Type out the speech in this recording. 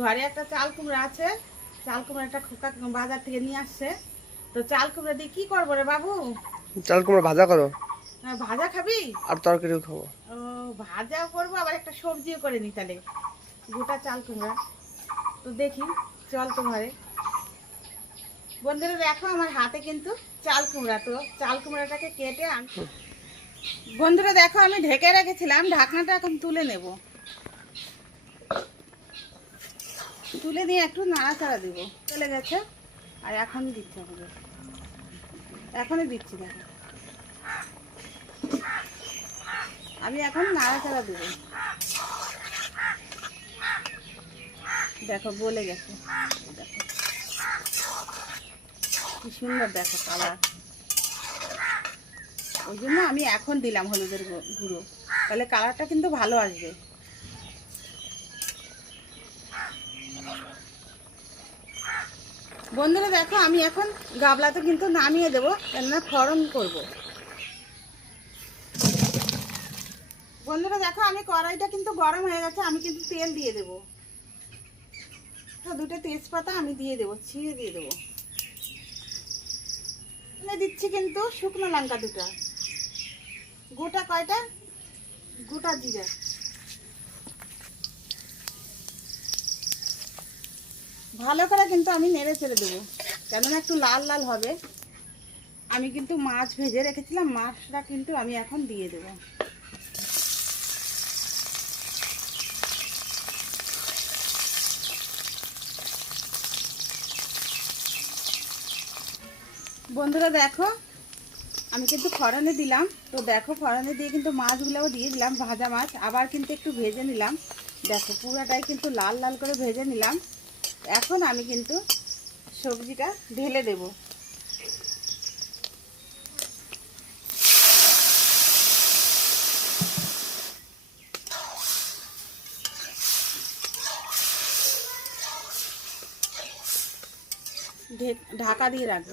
ঘরে একটা চাল কুমড়া আছে চাল কুমড়া একটা খোকা বাজার থেকে নিয়ে আসছে। তো চাল কুমড়া দিয়ে কি করব রে বাবু? চাল কুমড়া ভাজা করো। আহ, ভাজা খাবি? আর তরকারিও খাব। ও ভাজাও করব আবার একটা সবজিও করে নি তাহলে গোটা চাল কুমড়া। তো দেখি চল তো ঘরে। বন্ধুরা দেখো আমার হাতে কিন্তু চাল কুমড়া তো চাল কুমড়াটাকে কেটে আন বন্ধুরা দেখো আমি ঢেকে রেখেছিলাম ঢাকনাটা এখন তুলে নেব। তুলে দিয়ে একটু নাড়াচাড়া দেবো। চলে গেছে। আর এখন দিচ্ছে আমাদের এখনই দিচ্ছি, দেখো। আমি এখন নাড়াচাড়া দেবো। দেখো বলে গেছে। দেখো। কি সুন্দর দেখো কালার। ওই জন্য আমি এখন দিলাম হলুদের গুঁড়ো। তাহলে কালারটা কিন্তু ভালো আসবে। বন্ধুরা দেখো, আমি এখন গাবলাতে কিন্তু নামিয়ে দেবো, কেননা ফরন করব। বন্ধুরা দেখো, আমি কড়াইটা কিন্তু গরম হয়ে গেছে, আমি কিন্তু তেল দিয়ে দেবো। দুটো তেজপাতা আমি দিয়ে দেবো, ছিঁড়ে দিয়ে দেবো। দিচ্ছি কিন্তু শুকনো লঙ্কা দুটো। গোটা কয়টা? গোটা জিরা। ভালো করে কিন্তু আমি নেড়ে চেড়ে দেবো। কেননা একটু লাল লাল হবে। আমি কিন্তু মাছ ভেজে রেখেছিলাম, মাছটা কিন্তু আমি এখন দিয়ে দেবো। বন্ধুরা দেখো, আমি কিন্তু ফড়নে দিলাম। তো দেখো, ফড়নে দিয়ে কিন্তু মাছগুলোও দিয়ে দিলাম, ভাজা মাছ। আবার কিন্তু একটু ভেজে নিলাম। দেখো, পুরাটাই কিন্তু লাল লাল করে ভেজে নিলাম। এখন আমি কিন্তু সবজিটা ঢেলে দেব। ঢাকা দিয়ে রাখব।